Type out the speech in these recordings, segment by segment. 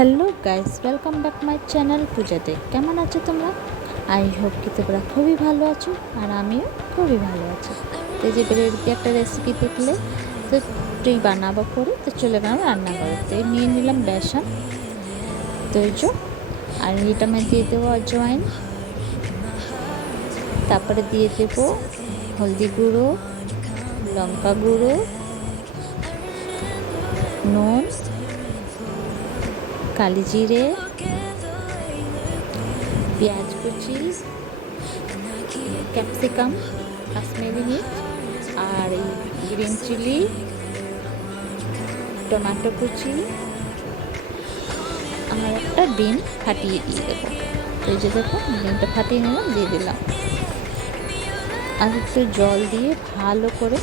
Hello guys, welcome back my channel পূজাতে। কেমন আছো তোমরা? আই হোপ কি তোমরা খুবই ভালো আছো, আর আমিও খুবই ভালো আছি। তো এই যে ব্রেড দিয়ে একটা রেসিপি দেখলে তো তুই বানাবো করে তো চলে গেলাম রান্না করে। তো এই নিয়ে নিলাম বেসন, তো এই যে আর এটা আমি দিয়ে দেবো অজওয়াইন, তারপরে দিয়ে দেবো হলদি গুঁড়ো, লঙ্কা গুঁড়ো, নুন, কালি জিরে, পেঁয়াজ কুচি, ক্যাপসিকাম, কাশ্মীরি মির্চ, আর এই গ্রিন চিলি, টমেটো কুচি, আর একটা ডিম ফাটিয়ে দিয়ে দেবো। এই যে দেখো ডিমটা ফাটিয়ে নিলাম, দিয়ে দিলাম। আর একটু জল দিয়ে ভালো করে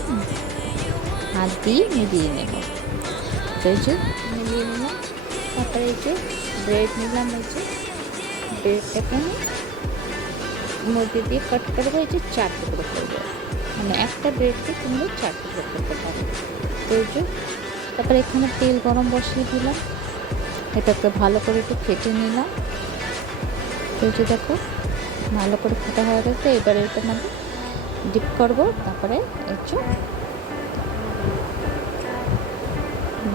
হাত দিয়ে মিলিয়ে নেব। তো এই যে মিলিয়ে নিলাম। তারপরে এই যে ব্রেড নিলাম, এই যে ব্রেডটাকে আমি মধ্যে দিয়ে কাট করবো, এই যে 4 টুকরো করবো, মানে একটা ব্রেডকে তোমরা 4 টুকরো করতে পারো। তো এই যে তারপরে এখানে তেল গরম বসিয়ে দিলাম, এটাকে ভালো করে একটু ফেটে নিলাম। তো এই যে দেখো ভালো করে ফেটা হয়ে গেছে। এবারে এটা মধ্যে ডিপ করবো, তারপরে একটু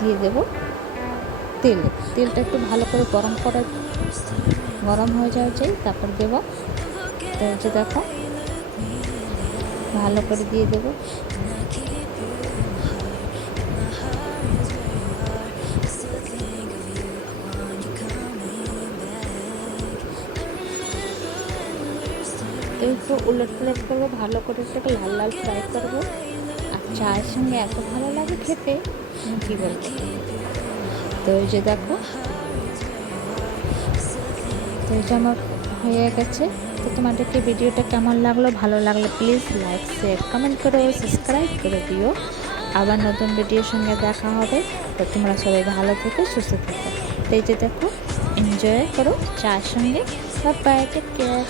দিয়ে দেবো তেলটা একটু ভালো করে গরম হয়ে যাওয়া চাই, তারপর দেবো। তো এই যে দেখো ভালো করে দিয়ে দেবো। তো একটু উলট পুলট করবো, ভালো করে এটাকে লাল লাল ফ্রাই করবো। আর চায়ের সঙ্গে এত ভালো লাগে খেতে, আমি কী বলবো। তো এই যে দেখো, তো এই যে আমার হয়ে গেছে। তো তোমাদেরকে ভিডিওটা কেমন লাগলো, ভালো লাগলে প্লিজ লাইক, শেয়ার, কমেন্ট করো, সাবস্ক্রাইব করে দিও। আবার নতুন ভিডিওর সঙ্গে দেখা হবে। তো তোমরা সবাই ভালো থেকো, সুস্থ থেকো। তো এই যে দেখো এনজয় করো চায়ের সঙ্গে। Bye bye, take care.